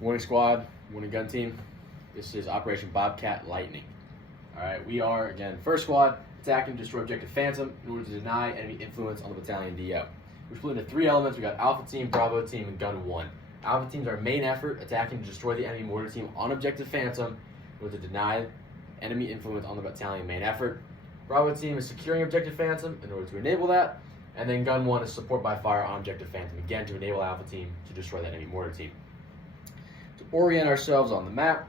Morning squad, morning gun team. This is Operation Bobcat Lightning. Alright, we are, again, first squad, attacking to destroy objective Phantom in order to deny enemy influence on the battalion DO. We're split into three elements. We got Alpha Team, Bravo Team, and Gun 1. Alpha Team's our main effort, attacking to destroy the enemy mortar team on objective Phantom in order to deny enemy influence on the battalion main effort. Bravo Team is securing objective Phantom in order to enable that. And then Gun 1 is support by fire on objective Phantom, again to enable Alpha Team to destroy that enemy mortar team. To orient ourselves on the map,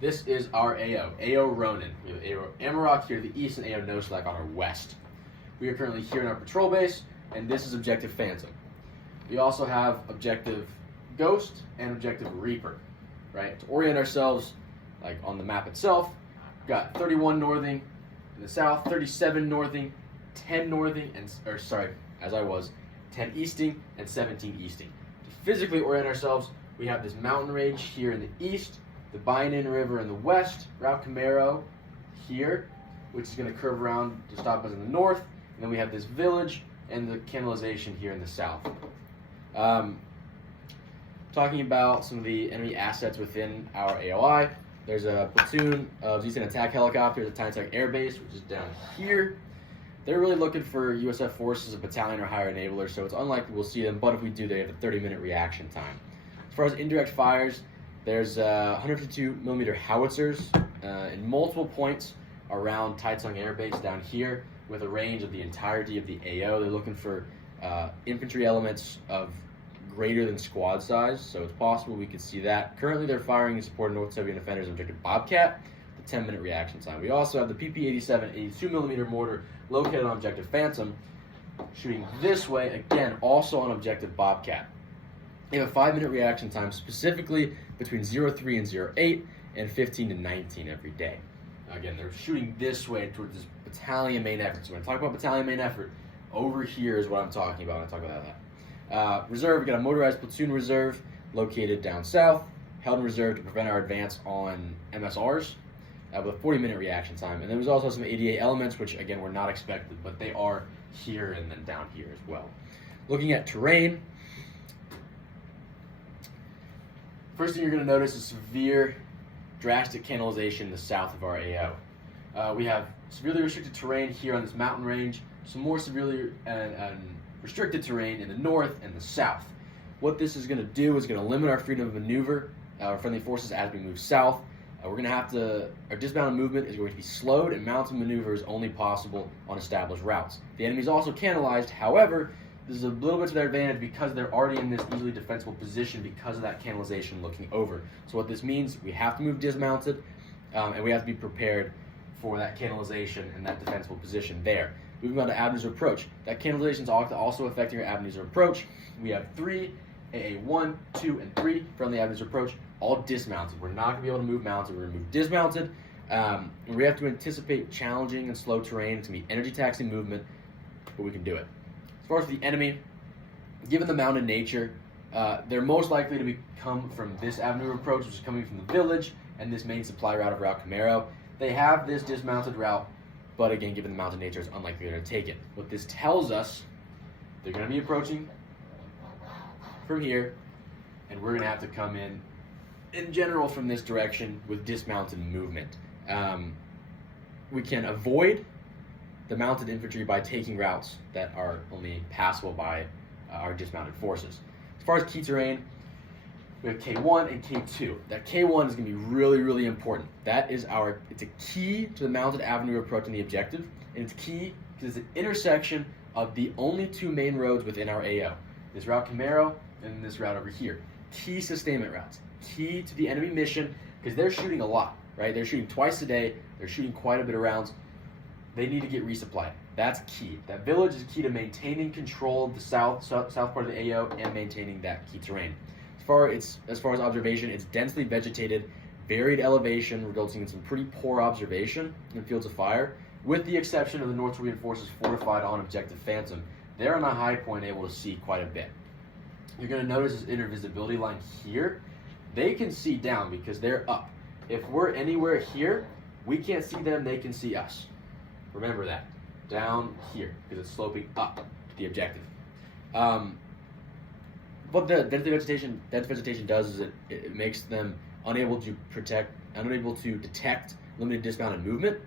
this is our AO, AO Ronin. We have AO Amarok here to the east and AO Noslack on our west. We are currently here in our patrol base, and this is objective Phantom. We also have objective Ghost and objective Reaper, right? To orient ourselves, like on the map itself, we've got 31 northing in the south, 37 northing, 10 northing, and 10 easting, and 17 easting. To physically orient ourselves, we have this mountain range here in the east, the Bainin River in the west, Route Camaro here, which is going to curve around to stop us in the north, and then we have this village and the canalization here in the south. Talking about some of the enemy assets within our AOI, there's a platoon of Z-10 attack helicopters at Tyne Air Base, which is down here. They're really looking for USF forces, a battalion or higher enablers, so it's unlikely we'll see them, but if we do, they have a 30-minute reaction time. As far as indirect fires, there's 152mm howitzers in multiple points around Taitung Air Base down here with a range of the entirety of the AO. They're looking for infantry elements of greater than squad size, so it's possible we could see that. Currently, they're firing in support of North Soviet defenders of objective Bobcat, the 10-minute reaction time. We also have the PP-87 82mm mortar located on objective Phantom, shooting this way, again, also on objective Bobcat. They have a 5-minute reaction time, specifically between 03 and 08 and 15 to 19 every day. Again, they're shooting this way towards this battalion main effort. So when I talk about battalion main effort, over here is what I'm talking about when I talk about that. Reserve, we got a motorized platoon reserve located down south, held in reserve to prevent our advance on MSRs with a 40-minute reaction time. And there was also some 88 elements, which again were not expected, but they are here and then down here as well. Looking at terrain, first thing you're going to notice is severe, drastic canalization in the south of our AO. We have severely restricted terrain here on this mountain range, some more severely restricted terrain in the north and the south. What this is going to do is going to limit our freedom of maneuver, our friendly forces as we move south. We're going to have to, our dismounted movement is going to be slowed, and mounted maneuver is only possible on established routes. The enemy is also canalized, however, this is a little bit to their advantage because they're already in this easily defensible position because of that canalization looking over. So what this means, we have to move dismounted, and we have to be prepared for that canalization and that defensible position there. Moving on to avenues of approach. That canalization is also affecting our avenues of approach. We have 3, AA1, 2, and 3 friendly avenues of approach, all dismounted. We're not going to be able to move mounted. We're going to move dismounted. And we have to anticipate challenging and slow terrain. It's going to be energy taxing movement, but we can do it. As far as the enemy, given the mounted nature, they're most likely to come from this avenue of approach, which is coming from the village, and this main supply route of Route Camaro. They have this dismounted route, but again, given the mounted nature, it's unlikely they're going to take it. What this tells us, they're going to be approaching from here, and we're going to have to come in general, from this direction with dismounted movement. We can avoid the mounted infantry by taking routes that are only passable by our dismounted forces. As far as key terrain, we have K1 and K2. That K1 is going to be really, really important. That is it's a key to the mounted avenue approaching the objective, and it's key because it's an intersection of the only 2 main roads within our AO. This route Camaro and this route over here. Key sustainment routes. Key to the enemy mission because they're shooting a lot, right? They're shooting twice a day. They're shooting quite a bit of rounds. They need to get resupplied. That's key. That village is key to maintaining control of the south part of the AO and maintaining that key terrain. As far as observation, it's densely vegetated, varied elevation, resulting in some pretty poor observation in fields of fire, with the exception of the North Korean forces fortified on objective Phantom. They're on a high point, able to see quite a bit. You're going to notice this inner visibility line here. They can see down because they're up. If we're anywhere here, we can't see them, they can see us. Remember that. Down here, because it's sloping up to the objective. what the dense vegetation does is it makes them unable to detect limited dismounted movement,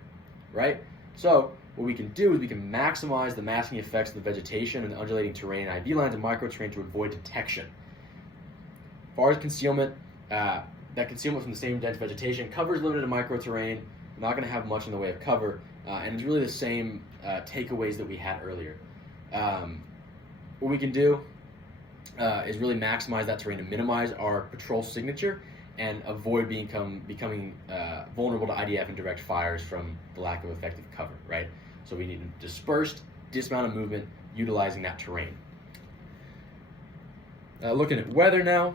right? So what we can do is we can maximize the masking effects of the vegetation and the undulating terrain, IV lines, and microterrain to avoid detection. As far as concealment, that concealment from the same dense vegetation covers limited to microterrain. We're not going to have much in the way of cover, and it's really the same takeaways that we had earlier. What we can do is really maximize that terrain to minimize our patrol signature and avoid becoming vulnerable to IDF and direct fires from the lack of effective cover, right? So we need dispersed, dismounted movement utilizing that terrain. Looking at weather now.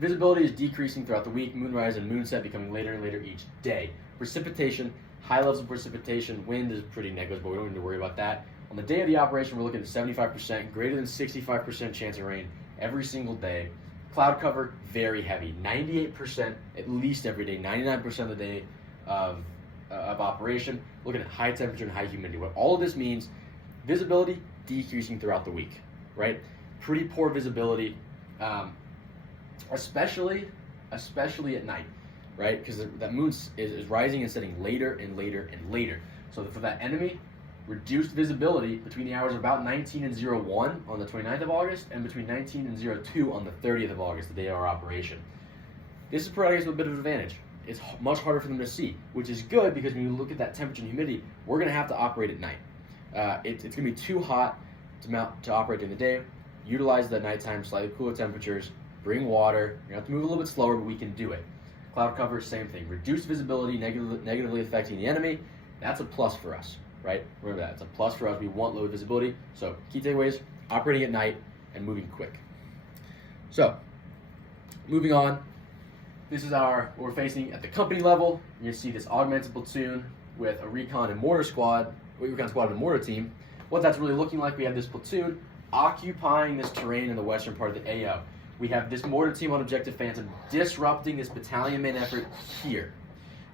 Visibility is decreasing throughout the week, moonrise and moonset becoming later and later each day. Precipitation, high levels of precipitation, wind is pretty negligible, we don't need to worry about that. On the day of the operation, we're looking at 75%, greater than 65% chance of rain every single day. Cloud cover, very heavy, 98% at least every day, 99% of the day of operation. Looking at high temperature and high humidity. What all of this means, visibility decreasing throughout the week, right? Pretty poor visibility, especially at night, right? Because that moon is rising and setting later and later and later. So for that enemy, reduced visibility between the hours of about 19 and 01 on the 29th of August and between 19 and 02 on the 30th of August, the day of our operation. This is providing us with a bit of an advantage. It's much harder for them to see, which is good because when you look at that temperature and humidity, we're going to have to operate at night. It's going to be too hot to operate during the day. Utilize the nighttime, slightly cooler temperatures, bring water. You're going to have to move a little bit slower, but we can do it. Cloud cover, same thing. Reduced visibility, negatively affecting the enemy. That's a plus for us, right? Remember that. It's a plus for us. We want low visibility. So key takeaways, operating at night and moving quick. So moving on. This is what we're facing at the company level. You can see this augmented platoon with a recon and mortar squad, recon squad and a mortar team. What that's really looking like, we have this platoon occupying this terrain in the western part of the AO. We have this mortar team on Objective Phantom disrupting this battalion main effort here.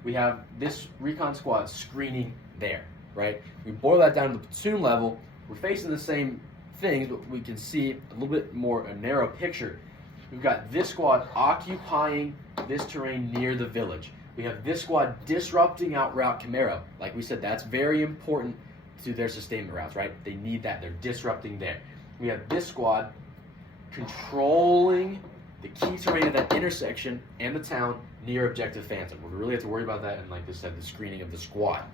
We have this recon squad screening there, right? We boil that down to the platoon level. We're facing the same things, but we can see a little bit more a narrow picture. We've got this squad occupying this terrain near the village. We have this squad disrupting out Route Camaro. Like we said, that's very important to their sustainment routes, right? They need that. They're disrupting there. We have this squad controlling the key terrain of that intersection and the town near Objective Phantom. We really have to worry about that and, like I said, the screening of the squad.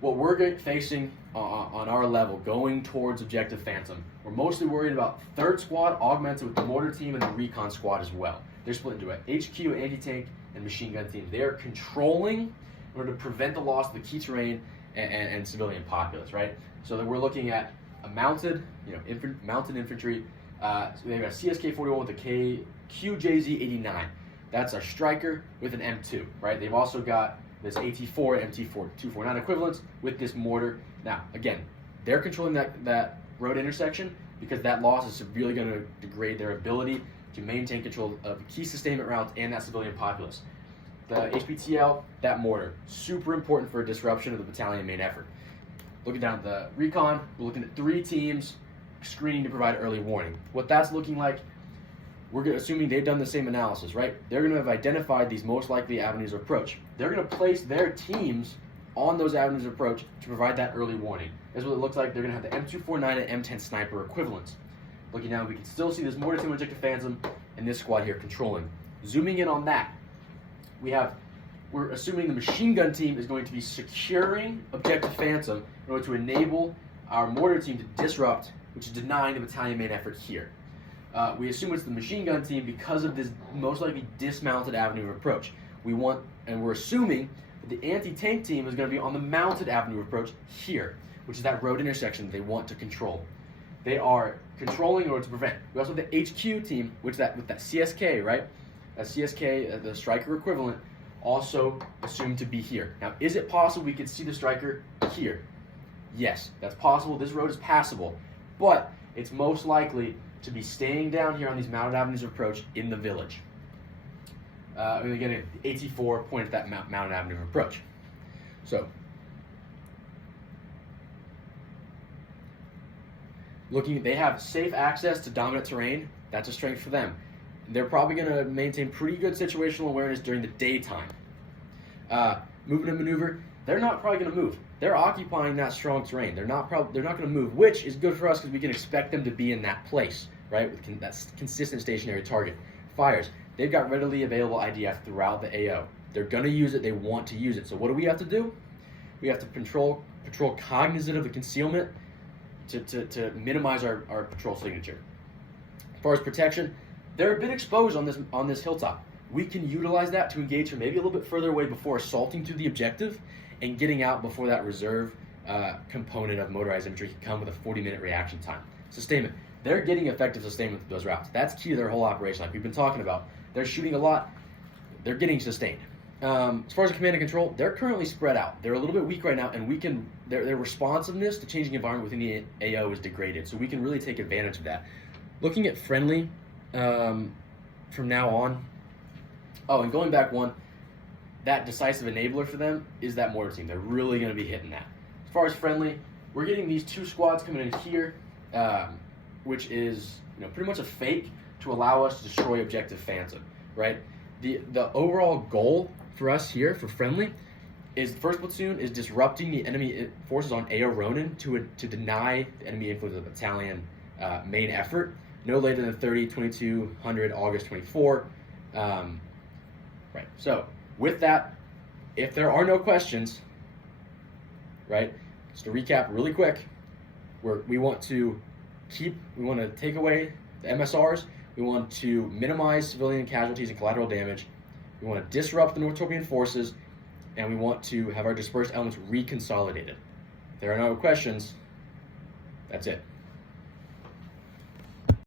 What we're facing on our level going towards Objective Phantom, we're mostly worried about 3rd Squad augmented with the mortar team and the recon squad as well. They're split into a HQ, anti-tank, and machine gun team. They are controlling in order to prevent the loss of the key terrain and civilian populace, right? So that we're looking at a mounted, mounted infantry. So they've got a CSK-41 with a QJZ-89. That's our striker with an M2, right? They've also got this AT4 and MT249 equivalents with this mortar. Now, again, they're controlling that road intersection because that loss is severely going to degrade their ability to maintain control of key sustainment routes and that civilian populace. The HPTL, that mortar, super important for a disruption of the battalion main effort. Looking down at the recon, we're looking at 3 teams screening to provide early warning. What that's looking like, we're assuming they've done the same analysis, right? They're going to have identified these most likely avenues of approach. They're going to place their teams on those avenues of approach to provide that early warning. That's what it looks like. They're going to have the M249 and M10 sniper equivalents. Looking down, we can still see this mortar team on Objective Phantom and this squad here controlling. Zooming in on that, we're assuming the machine gun team is going to be securing Objective Phantom in order to enable our mortar team to disrupt, which is denying the battalion main effort here. We assume it's the machine gun team because of this most likely dismounted avenue of approach. We're assuming that the anti-tank team is going to be on the mounted avenue of approach here, which is that road intersection they want to control. They are controlling in order to prevent. We also have the HQ team, with that CSK, right? That CSK, the striker equivalent, also assumed to be here. Now, is it possible we could see the striker here? Yes, that's possible. This road is passable, but it's most likely to be staying down here on these mounted avenues of approach in the village. Again, the AT4 pointed at that mounted avenue of approach. So, They have safe access to dominant terrain. That's a strength for them. They're probably going to maintain pretty good situational awareness during the daytime. Movement and maneuver, they're not probably going to move. They're occupying that strong terrain. They're not going to move, which is good for us because we can expect them to be in that place, right? With that's consistent stationary target. Fires, they've got readily available IDF throughout the AO. They're going to use it. They want to use it. So what do we have to do? We have to patrol cognizant of the concealment to minimize our patrol signature. As far as protection, they're a bit exposed on this hilltop. We can utilize that to engage from maybe a little bit further away before assaulting through the objective and getting out before that reserve component of motorized infantry can come with a 40-minute reaction time. Sustainment. They're getting effective sustainment through those routes. That's key to their whole operation. Like we've been talking about, they're shooting a lot. They're getting sustained. As far as the command and control, they're currently spread out. They're a little bit weak right now, and their responsiveness to changing environment within the AO is degraded. So we can really take advantage of that. Looking at friendly from now on. Oh, and going back one, that decisive enabler for them is that mortar team. They're really going to be hitting that. As far as friendly, we're getting these two squads coming in here, which is pretty much a fake to allow us to destroy objective Phantom, right? The overall goal for us here for friendly is the first platoon is disrupting the enemy forces on AO Ronin to deny the enemy influence of the battalion main effort no later than 2200 August 24. Right. So with that, if there are no questions, right? Just to recap really quick, we want to take away the MSRs. We want to minimize civilian casualties and collateral damage. We want to disrupt the North Torpian forces, and we want to have our dispersed elements reconsolidated. If there are no questions, that's it.